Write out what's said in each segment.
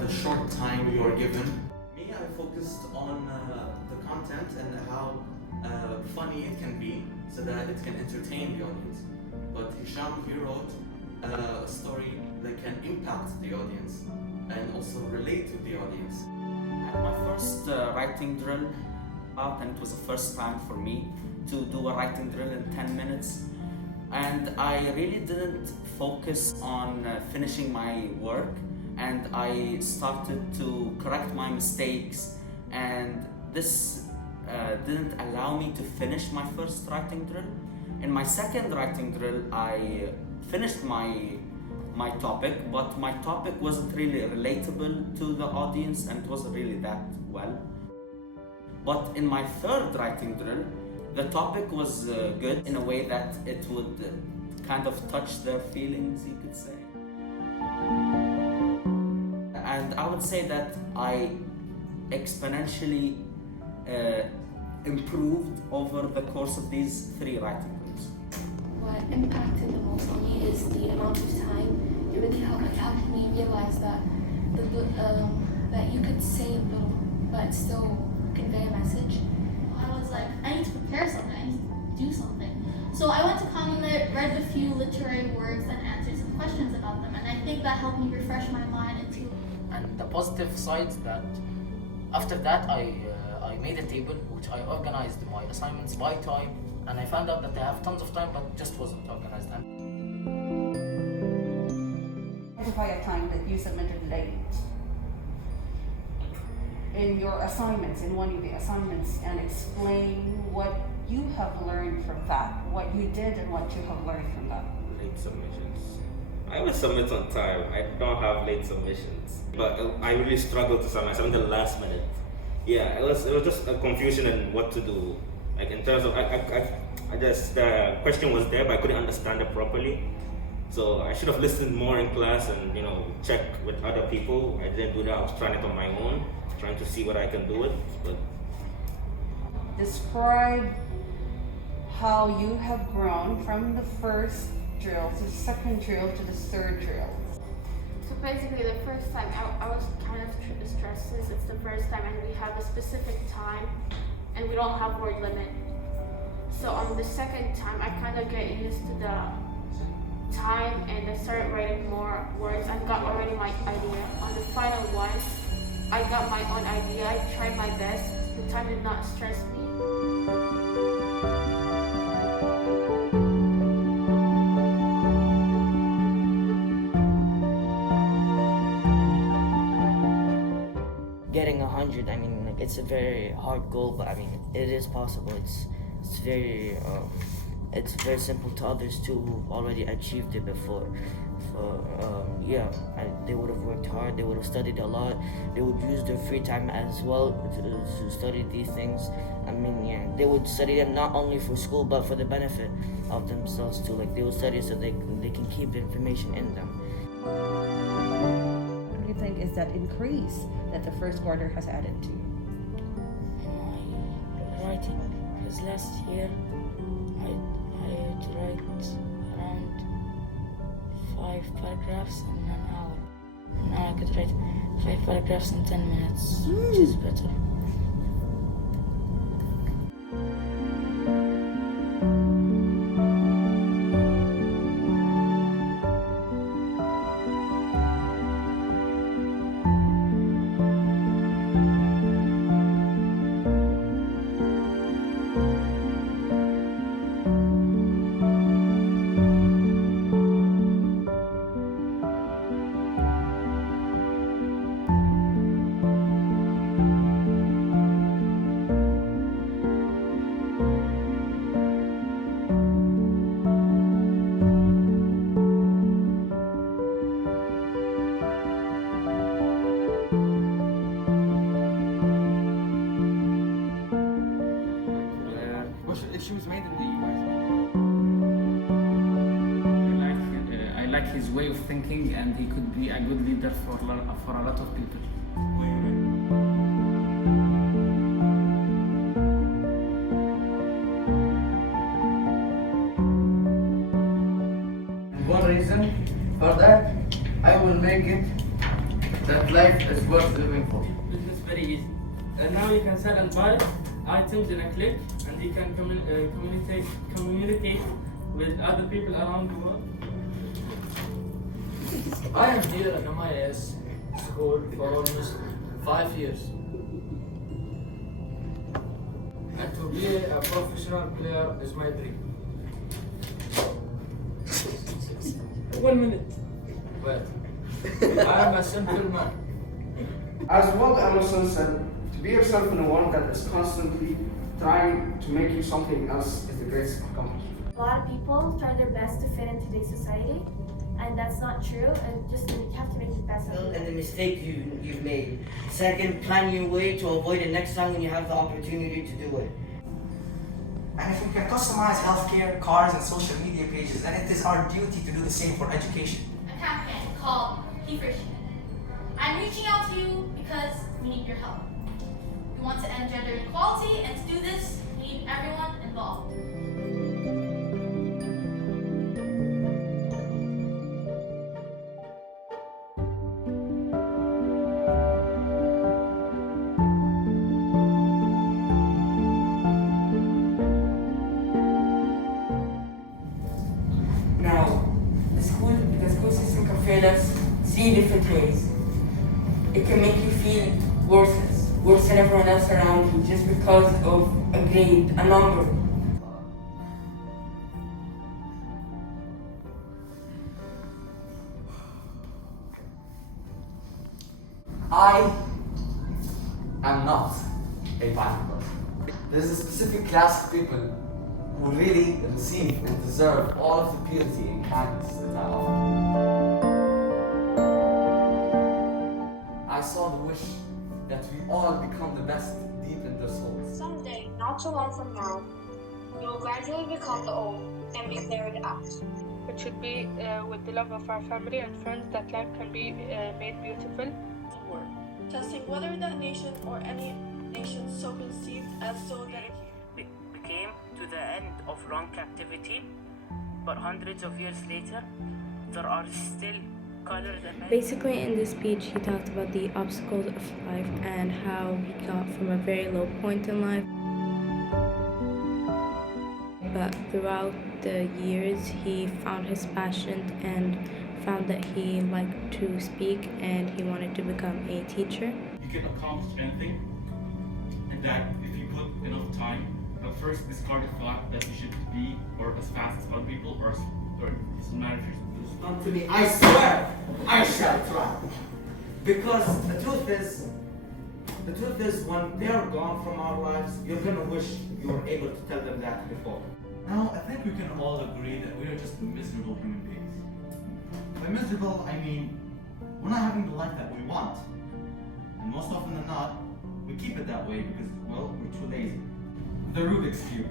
the short time you are given. Me, I focused on the content and how funny it can be so that it can entertain the audience. But Hisham, he wrote a story that can impact the audience and also relate to the audience. I had my first writing drill out, and it was the first time for me to do a writing drill in 10 minutes. And I really didn't focus on finishing my work, and I started to correct my mistakes, and this didn't allow me to finish my first writing drill. In my second writing drill, I finished my topic, but my topic wasn't really relatable to the audience and it wasn't really that well. But in my third writing drill, the topic was good in a way that it would kind of touch their feelings, you could say. And I would say that I exponentially improved over the course of these 3 writing drills. What impacted the most on me is the amount of time. It really helped me realize that that you could say little but still convey a message. I was like, I need to prepare something, I need to do something. So I went to Common Lit, read a few literary works and answered some questions about them, and I think that helped me refresh my mind into. And the positive sides that after that I made a table which I organized my assignments by time, and I found out that I have tons of time but just wasn't organized. Identify a time that you submitted late in your assignments, in one of the assignments, and explain what you have learned from that, what you did and what you have learned from that. Late submissions. I always submit on time. I don't have late submissions, but I really struggled to submit. I submitted the last minute. Yeah, it was just a confusion in what to do. Like in terms of, I just the question was there, but I couldn't understand it properly. So I should have listened more in class and check with other people. I didn't do that. I was trying it on my own, trying to see what I can do with. But describe how you have grown from the first drill to the second drill to the third drill. So basically the first time I was kind of stressed since it's the first time and we have a specific time and we don't have word limit. So on the second time I kind of get used to the time and I started writing more words. I got already my idea. On the final one, I got my own idea. I tried my best. The time did not stress me. Getting 100, I mean, like, it's a very hard goal, but I mean, it is possible. It's very simple to others too who've already achieved it before. They would have worked hard, they would have studied a lot, they would use their free time as well to study these things. I mean, they would study them not only for school but for the benefit of themselves too. Like, they would study so they can keep the information in them. What do you think is that increase that the first quarter has added to? My writing, because last year I had to write around 5 paragraphs in an hour. Now I could write 5 paragraphs in 10 minutes, which is better. She was made in the US. I like his way of thinking, and he could be a good leader for a lot of people. One reason for that, I will make it that life is worth living for. It is very easy. And now you can sell and buy items in a click, and you can communicate with other people around the world. I am here at MIS school for almost 5 years. And to be a professional player is my dream. 1 minute. But I am a simple man. As Walt Emerson said, to be yourself in a world that is constantly trying to make you something else is the greatest accomplishment. A lot of people try their best to fit in today's society, and that's not true, and just you have to make the best of it. And the mistake you've made. Second, plan your way to avoid it next time when you have the opportunity to do it. And if we can customize healthcare, cars, and social media pages, then it is our duty to do the same for education. A campaign called He4She. I'm reaching out to you because we need your help. We want to end gender inequality, and to do this, we need everyone involved. Now, the school system can fail us 3 different ways. It can make you feel worse than everyone else around you just because of a grade, a number. I am not a bad person. There's a specific class of people who really receive and deserve all of the purity and kindness that I offer. I saw the wish that we all become the best deep in their souls. Someday, not too long from now, we will gradually become the old and be cleared out. It should be with the love of our family and friends that life can be made beautiful. Testing whether that nation or any nation so conceived as so that we came to the end of long captivity, but hundreds of years later, there are still colors and Basically, in this speech, he talked about the obstacles of life and how he got from a very low point in life. But throughout the years, he found his passion and found that he liked to speak and he wanted to become a teacher. You can accomplish anything, and that if you put enough time, but first discard the thought that you should be or as fast as other people or it doesn't matter if you're Not to me, I swear, I shall try. Because the truth is when they are gone from our lives, you're gonna wish you were able to tell them that before. Now, I think we can all agree that we are just miserable human beings. By miserable, I mean, we're not having the life that we want. And most often than not, we keep it that way because, well, we're too lazy. The Rubik's Cube.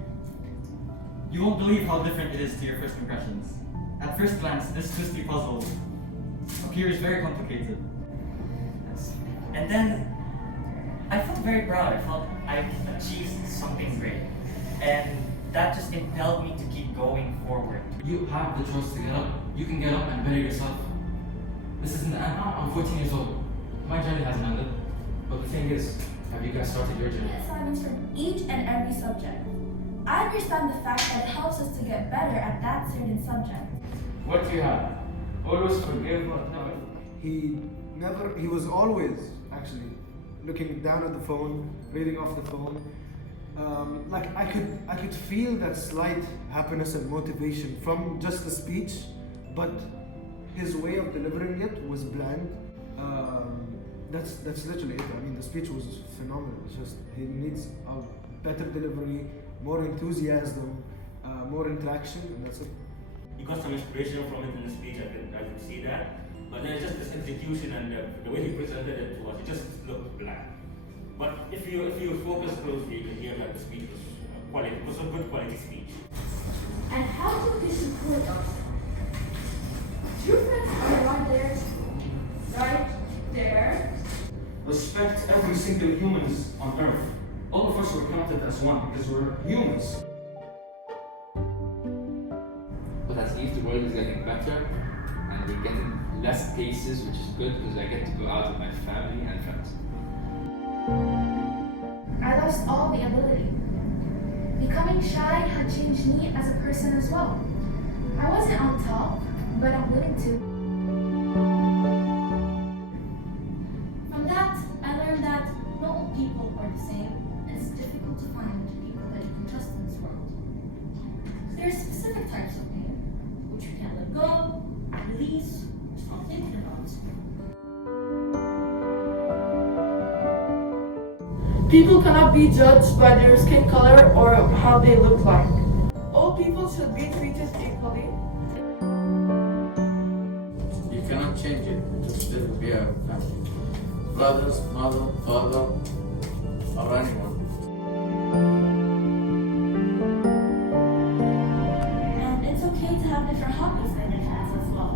You won't believe how different it is to your first impressions. At first glance, this twisty puzzle appears very complicated. And then, I felt very proud. I felt I achieved something great. And that just impelled me to keep going forward. You have the choice to get up. You can get up and better yourself. This isn't the end. I'm 14 years old. My journey hasn't ended. But the thing is, have you guys started your journey? Assignments from each and every subject. I understand the fact that it helps us to get better at that certain subject. What do you have? Always forgive, but never. He was always actually looking down at the phone, reading off the phone. Like I could feel that slight happiness and motivation from just the speech, but his way of delivering it was bland. That's literally it. I mean, the speech was phenomenal. It's just he needs a better delivery, more enthusiasm, more interaction, and that's it. You got some inspiration from it in the speech. I could see that, but then just this execution and the way he presented it to us, it just looked bland. But if you focus closely, you can hear that the speech was a good quality speech. And how do we support ourselves? True friends are right there, right there. Respect every single humans on earth. All of us were counted as one because we're humans. But as if the world is getting better, and they get less cases, which is good because I get to go out with my family and friends. I lost all the ability. Becoming shy had changed me as a person as well. I wasn't on top, but I'm willing to. From that, I learned that not all people are the same, and it's difficult to find people that you can trust in this world. There are specific types of pain, which you can't let go, release, or stop thinking about. People cannot be judged by their skin color or how they look like. All people should be treated equally. You cannot change it, just still be a family. Brothers, mother, father, or anyone. And it's okay to have different hobbies and interests as well.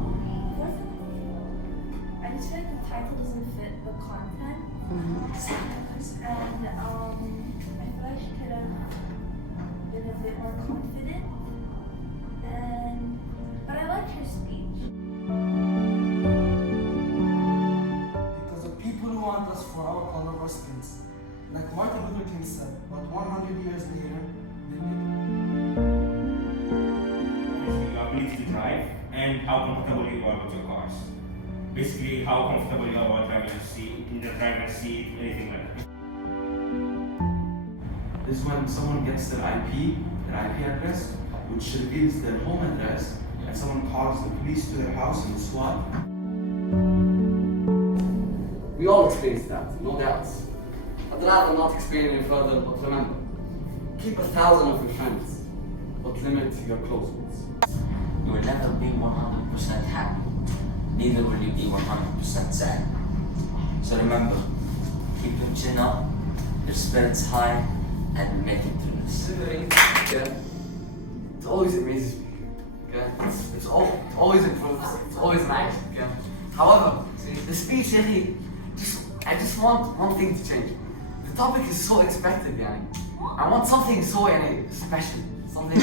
I just feel like the title doesn't fit the content. And I feel like she could have been a bit more confident. But I like her speech. Because the people who want us for our color of our skins. Like Martin Luther King said, but 100 years later, Your ability to drive and how comfortable you are with your cars. Basically, how comfortable you are while driving in the driver's seat, anything like that. This is when someone gets their IP address, which reveals their home address, and someone calls the police to their house and SWAT. We all experience that, no doubt. I'd rather not explain any further, but remember, keep 1,000 of your friends, but limit your close ones. You will never be 100% happy, neither will you be 100% sad. So remember, keep your chin up, your spirits high, and make it through this. Yeah, it always amazes me. Okay? It always improves, it's always nice. Okay? However, the speech really, I just want one thing to change. The topic is so expected, yani. I want something so special, something.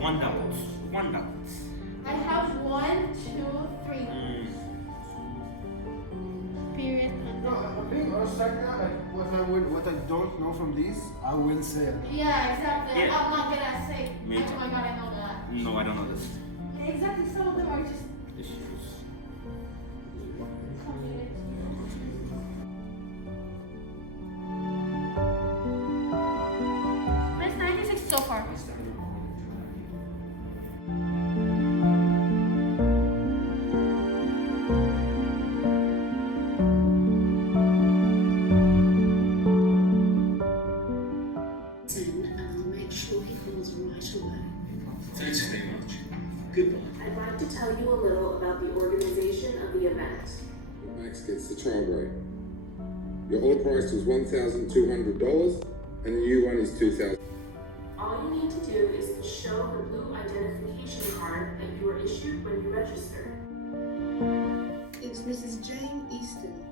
One double. I have 1, 2, 3. Period. No, I'm being honest right now. Like what I don't know from these, I will say it. Yeah, exactly. Yeah. I'm not gonna say. Me Oh my god, I know that. No, I don't know this. Exactly. Some of them are just Issues. Verse 96 so far. to tell you a little about the organization of the event. Max gets the child rate. Your old price was $1,200 and the new one is $2,000. All you need to do is to show the blue identification card that you were issued when you registered. It's Mrs. Jane Easton.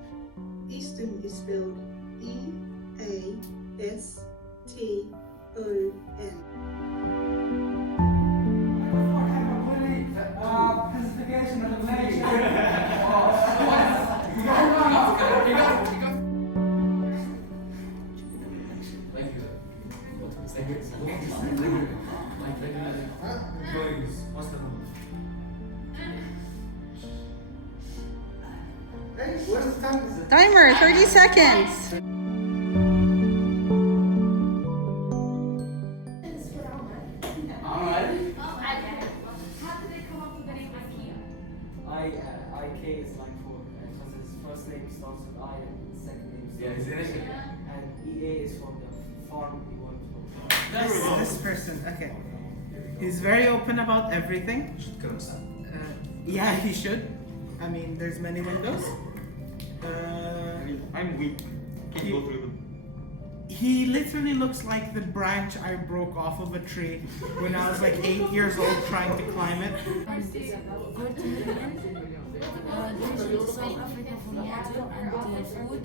Easton is spelled E-A-S-T-O-N. Classification of the nation. What's the number? Hey, where's the time? Timer, 30 seconds. Alright. How did they come up with the name IKEA? IK is like for, because his first name starts with I and his second name Yeah, starts is it? and EA is from the farm he worked for. This person, okay. He's very open about everything. Yeah, he should. I mean, there's many windows. I'm weak. Can't go through them. He literally looks like the branch I broke off of a tree when I was like 8 years old trying to climb it. South Africa for water and food.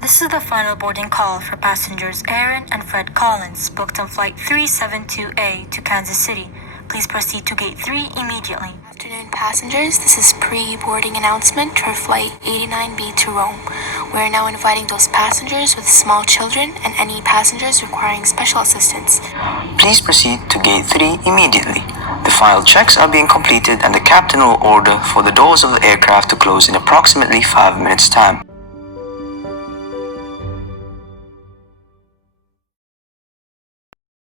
This is the final boarding call for passengers Aaron and Fred Collins, booked on flight 372A to Kansas City. Please proceed to gate 3 immediately. Afternoon passengers, this is pre-boarding announcement for flight 89B to Rome. We are now inviting those passengers with small children and any passengers requiring special assistance. Please proceed to gate 3 immediately. The final checks are being completed and the captain will order for the doors of the aircraft to close in approximately 5 minutes' time.